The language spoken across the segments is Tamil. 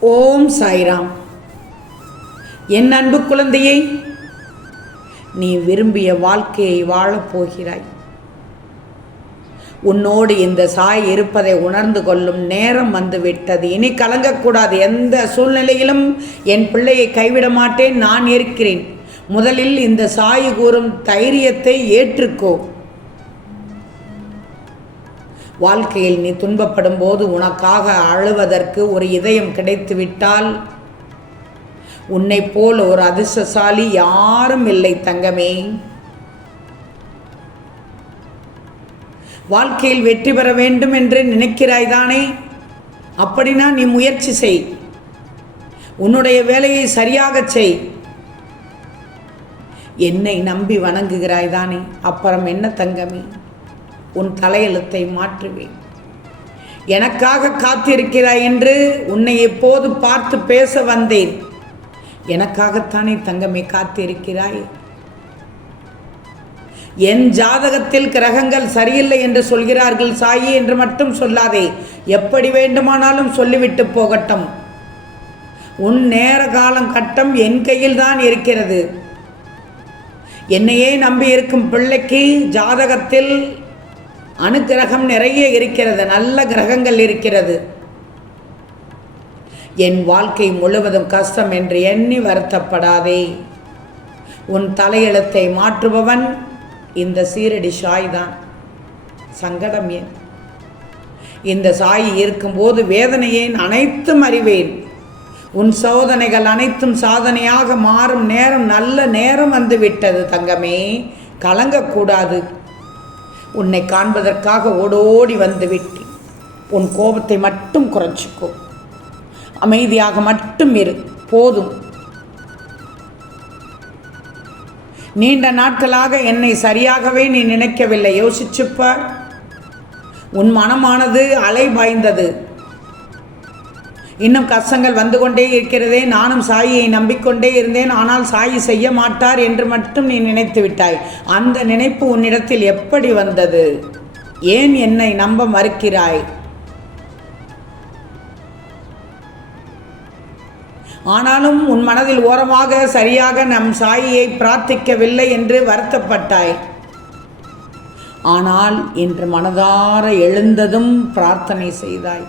ஓம் சாய்ராம். என் அன்பு குழந்தையை நீ விரும்பிய வாழ்க்கையை வாழப்போகிறாய் உன்னோடு இந்த சாய் இருப்பதை உணர்ந்து கொள்ளும் நேரம் வந்துவிட்டது. இனி கலங்கக்கூடாது. எந்த சூழ்நிலையிலும் என் பிள்ளையை கைவிட மாட்டேன். நான் இருக்கிறேன். முதலில் இந்த சாய் கூறும் தைரியத்தை ஏற்றுக்கோ. வாழ்க்கையில் நீ துன்பப்படும் போது உனக்காக அழுவதற்கு ஒரு இதயம் கிடைத்துவிட்டால் உன்னை போல் ஒரு அதிர்ஷ்டசாலி யாரும் இல்லை தங்கமே. வாழ்க்கையில் வெற்றி பெற வேண்டும் என்று நினைக்கிறாய் தானே? அப்படின்னா நீ முயற்சி செய். உன்னுடைய வேலையை சரியாகச் செய். என்னை நம்பி வணங்குகிறாய் தானே? அப்புறம் என்ன தங்கமே? உன் தலையெழுத்தை மாற்றுவேன். எனக்காக காத்திருக்கிறாய் என்று உன்னை எப்போது பார்த்து பேச வந்தேன். எனக்காகத்தானே தங்கமே காத்திருக்கிறாய். என் ஜாதகத்தில் கிரகங்கள் சரியில்லை என்று சொல்கிறார்கள் சாயி என்று மட்டும் சொல்லாதே. எப்படி வேண்டுமானாலும் சொல்லிவிட்டு போகட்டும். உன் நேர காலம் கட்டம் என் கையில் தான் இருக்கிறது. என்னையே நம்பி இருக்கும் பிள்ளைக்கு ஜாதகத்தில் அணுக்கிரகம் நிறைய இருக்கிறது நல்ல கிரகங்கள் இருக்கிறது. என் வாழ்க்கை முழுவதும் கஷ்டம் என்று எண்ணி வருத்தப்படாதே. உன் தலையெழுத்தை மாற்றுபவன் இந்த சீரடி சாய் தான் சங்கடம் ஏன்? இந்த சாய் இருக்கும்போது வேதனையேன் அனைத்தும் அறிவேன். உன் சோதனைகள் அனைத்தும் சாதனையாக மாறும் நேரம் நல்ல நேரம் வந்து விட்டது தங்கமே. கலங்கக்கூடாது. உன்னை காண்பதற்காக ஓடோடி வந்து விட்டேன் உன் கோபத்தை மட்டும் குறைச்சிக்கோ. அமைதியாக மட்டும் இரு. போதும். நீண்ட நாட்களாக என்னை சரியாகவே நீ நினைக்கவில்லை. யோசிச்சுப்பார். உன் மனமானது அலை பாய்ந்தது இன்னும் கஷ்டங்கள் வந்து கொண்டே இருக்கிறதே. நானும் சாயியை நம்பிக்கொண்டே இருந்தேன். ஆனால் சாயி செய்ய மாட்டார் என்று மட்டும் நீ நினைத்து விட்டாய். அந்த நினைப்பு உன்னிடத்தில் எப்படி வந்தது? ஏன் என்னை நம்ப மறுக்கிறாய்? ஆனாலும் உன் மனதில் ஓரமாக சரியாக நம் சாயியை பிரார்த்திக்கவில்லை என்று வருத்தப்பட்டாய். ஆனால் இன்று மனதார எழுந்ததும் பிரார்த்தனை செய்தாய்.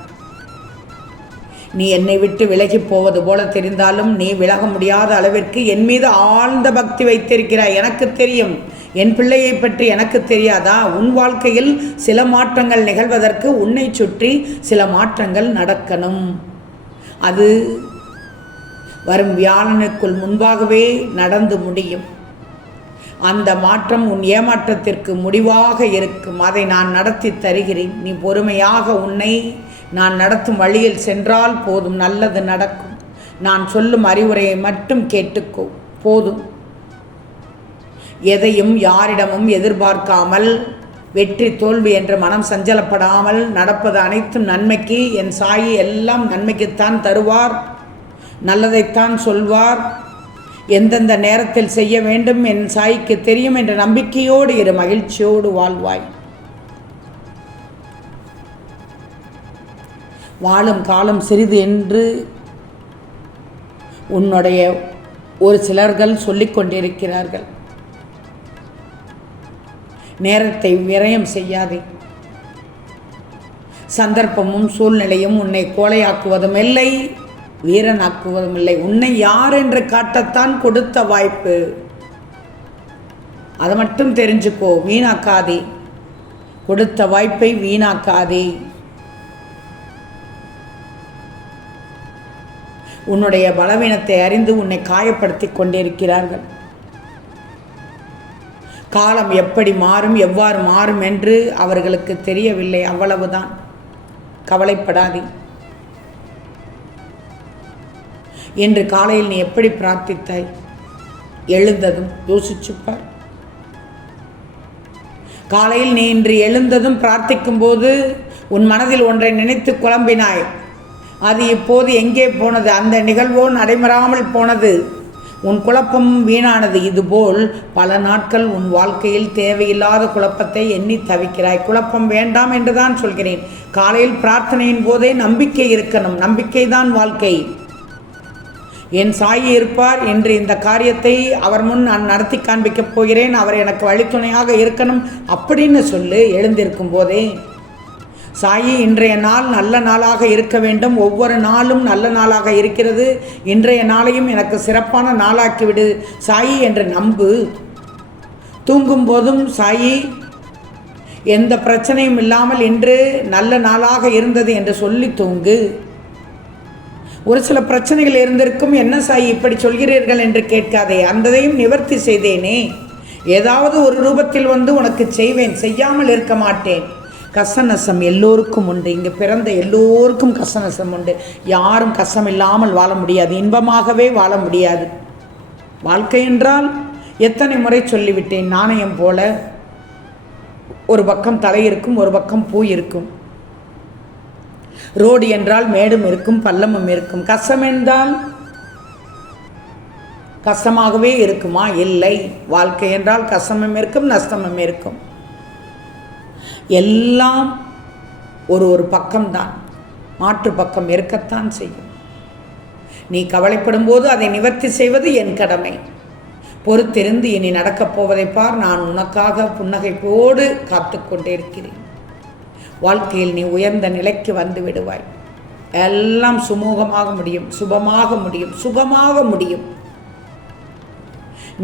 நீ என்னை விட்டு விலகி போவது போல தெரிந்தாலும் நீ விலக முடியாத அளவிற்கு என் மீது ஆழ்ந்த பக்தி வைத்திருக்கிறாய். எனக்கு தெரியும். என் பிள்ளையை பற்றி எனக்கு தெரியாதா? உன் வாழ்க்கையில் சில மாற்றங்கள் நிகழ்வதற்கு உன்னை சுற்றி சில மாற்றங்கள் நடக்கணும். அது வரும் வியாழனுக்குள் முன்பாகவே நடந்து முடியும். அந்த மாற்றம் உன் ஏமாற்றத்திற்கு முடிவாக இருக்கும். அதை நான் நடத்தி தருகிறேன். நீ பொறுமையாக உன்னை நான் நடத்தும் வழியில் சென்றால் போதும் நல்லது நடக்கும். நான் சொல்லும் அறிவுரையை மட்டும் கேட்டுக்கோ போதும். எதையும் யாரிடமும் எதிர்பார்க்காமல் வெற்றி தோல்வி என்று மனம் சஞ்சலப்படாமல் நடப்பது அனைத்தும் நன்மைக்கு என் சாயி எல்லாம் நன்மைக்குத்தான் தருவார். நல்லதைத்தான் சொல்வார். எந்தெந்த நேரத்தில் செய்ய வேண்டும் என் சாய்க்கு தெரியும் என்ற நம்பிக்கையோடு இரு மகிழ்ச்சியோடு வாழ்வாய். வாழும் காலம் சிறிது என்று உன்னுடைய ஒரு சிலர்கள் சொல்லிக் கொண்டிருக்கிறார்கள். நேரத்தை விரயம் செய்யாதே. சந்தர்ப்பமும் சூழ்நிலையும் உன்னை கோலையாக்குவதும் இல்லை வீரனாக்குவதும் இல்லை. உன்னை யார் என்று காட்டத்தான் கொடுத்த வாய்ப்பு. அதை மட்டும் தெரிஞ்சுக்கோ வீணாக்காதே. கொடுத்த வாய்ப்பை வீணாக்காதே. உன்னுடைய பலவீனத்தை அறிந்து உன்னை காயப்படுத்தி கொண்டிருக்கிறார்கள். காலம் எப்படி மாறும் எவ்வாறு மாறும் என்று அவர்களுக்கு தெரியவில்லை அவ்வளவுதான். கவலைப்படாதே. இன்று காலையில் நீ எப்படி பிரார்த்தித்தாய்? எழுந்ததும் யோசிச்சுப்பார். காலையில் நீ இன்று எழுந்ததும் பிரார்த்திக்கும் போது உன் மனதில் ஒன்றை நினைத்து குழம்பினாய். அது இப்போது எங்கே போனது? அந்த நிகழ்வோ நடைபெறாமல் போனது. உன் குழப்பம் வீணானது. இதுபோல் பல நாட்கள் உன் வாழ்க்கையில் தேவையில்லாத குழப்பத்தை எண்ணி தவிக்கிறாய். குழப்பம் வேண்டாம் என்று தான் சொல்கிறேன். காலையில் பிரார்த்தனையின் போதே நம்பிக்கை இருக்கணும். நம்பிக்கை தான் வாழ்க்கை. என் சாயி இருப்பார் என்று இந்த காரியத்தை அவர் முன் நான் நடத்தி காண்பிக்கப் போகிறேன். அவர் எனக்கு வழித்துணையாக இருக்கணும் அப்படின்னு சொல்லு எழுந்திருக்கும் போதே சாயி இன்றைய நாள் நல்ல நாளாக இருக்க வேண்டும். ஒவ்வொரு நாளும் நல்ல நாளாக இருக்கிறது. இன்றைய நாளையும் எனக்கு சிறப்பான நாளாக்கிவிடு சாயி என்று நம்பு. தூங்கும் போதும் சாயி எந்த பிரச்சனையும் இல்லாமல் இன்று நல்ல நாளாக இருந்தது என்று சொல்லி தூங்கு. ஒரு சில பிரச்சனைகள் இருந்திருக்கும். என்ன சாயி இப்படி சொல்கிறீர்கள் என்று கேட்காதே. அந்ததையும் நிவர்த்தி செய்தேனே. ஏதாவது ஒரு ரூபத்தில் வந்து உனக்கு செய்வேன். செய்யாமல் இருக்க மாட்டேன். கசநசம் எல்லோருக்கும் உண்டு. இங்கே பிறந்த எல்லோருக்கும் கசநசம் உண்டு. யாரும் கசம் இல்லாமல் வாழ முடியாது. இன்பமாகவே வாழ முடியாது. வாழ்க்கை என்றால் எத்தனை முறை சொல்லிவிட்டேன். நாணயம் போல ஒரு பக்கம் தலை இருக்கும் ஒரு பக்கம் பூ இருக்கும். ரோடு என்றால் மேடும் இருக்கும் பள்ளமும் இருக்கும். கசம் என்றால் கஷ்டமாகவே இருக்குமா? இல்லை. வாழ்க்கை என்றால் கஷ்டமும் இருக்கும் நஷ்டமும் இருக்கும். எல்லாம் ஒரு ஒரு பக்கம்தான். மாற்று பக்கம் இருக்கத்தான் செய்யும். நீ கவலைப்படும் போது அதை நிவர்த்தி செய்வது என் கடமை. பொறுத்திருந்து இனி நடக்கப் போவதை பார் நான் உனக்காக புன்னகைப்போடு காத்து கொண்டிருக்கிறேன் வாழ்க்கையில் நீ உயர்ந்த நிலைக்கு வந்து விடுவாய். எல்லாம் சுமூகமாக முடியும் சுபமாக முடியும் சுகமாக முடியும்.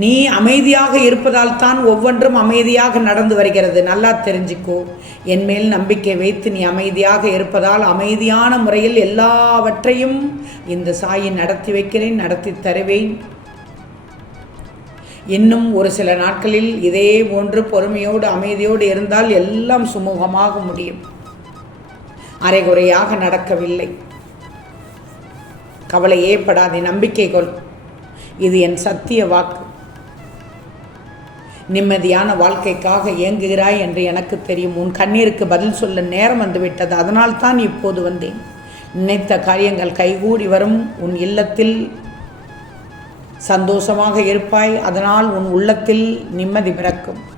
நீ அமைதியாக இருப்பதால் தான் ஒவ்வொன்றும் அமைதியாக நடந்து வருகிறது. நல்லா தெரிஞ்சுக்கோ. என் மேல் நம்பிக்கை வைத்து நீ அமைதியாக இருப்பதால் அமைதியான முறையில் எல்லாவற்றையும் இந்த சாயை நடத்தி வைக்கிறேன் நடத்தி தருவேன். இன்னும் ஒரு சில நாட்களில் இதே போன்று பொறுமையோடு அமைதியோடு இருந்தால் எல்லாம் சுமூகமாக முடியும். அரைகுறையாக நடக்கவில்லை. கவலையே படாதே நம்பிக்கை கொள். இது என் சத்திய வாக்கு. நிம்மதியான வாழ்க்கைக்காக இயங்குகிறாய் என்று எனக்கு தெரியும். உன் கண்ணீருக்கு பதில் சொல்ல நேரம் வந்துவிட்டது. அதனால் தான் இப்போது வந்தேன். நினைத்த காரியங்கள் கைகூடி வரும். உன் இல்லத்தில் சந்தோஷமாக இருப்பாய். அதனால் உன் உள்ளத்தில் நிம்மதி பிறக்கும்.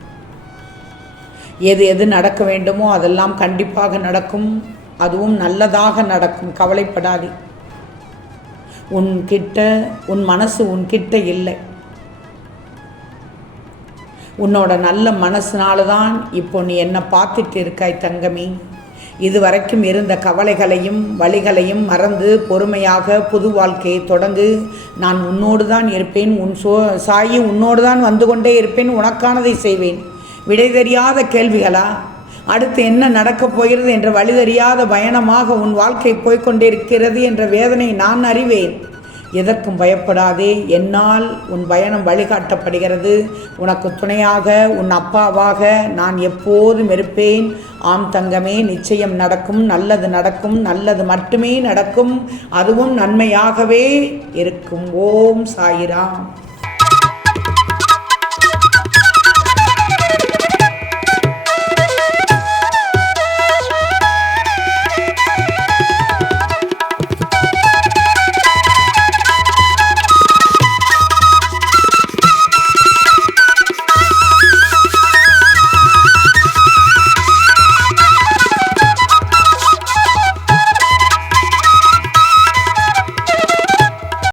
எது எது நடக்க வேண்டுமோ அதெல்லாம் கண்டிப்பாக நடக்கும். அதுவும் நல்லதாக நடக்கும். கவலைப்படாதே. உன்கிட்ட உன் மனசு உன்கிட்ட இல்லை. உன்னோட நல்ல மனசுனால தான் இப்போ நீ என்னை பார்த்துட்டு இருக்காய் தங்கமி. இது வரைக்கும் இருந்த கவலைகளையும் வழிகளையும் மறந்து பொறுமையாக புது வாழ்க்கையை தொடங்கு. நான் உன்னோடு தான் இருப்பேன் உன் சோ சாயி உன்னோடு தான் வந்து கொண்டே இருப்பேன் உனக்கானதை செய்வேன். விடை தெரியாத கேள்விகளா? அடுத்து என்ன நடக்கப் போகிறது என்ற வழி தெரியாத பயணமாக உன் வாழ்க்கை போய்கொண்டிருக்கிறது என்ற வேதனை நான் அறிவேன். எதற்கும் பயப்படாதே. என்னால் உன் பயணம் வழிகாட்டப்படுகிறது. உனக்கு துணையாக உன் அப்பாவாக நான் எப்போதும் இருப்பேன். ஆம் தங்கமே நிச்சயம் நடக்கும். நல்லது நடக்கும். நல்லது மட்டுமே நடக்கும். அதுவும் நன்மையாகவே இருக்கும். ஓம் சாயிராம்.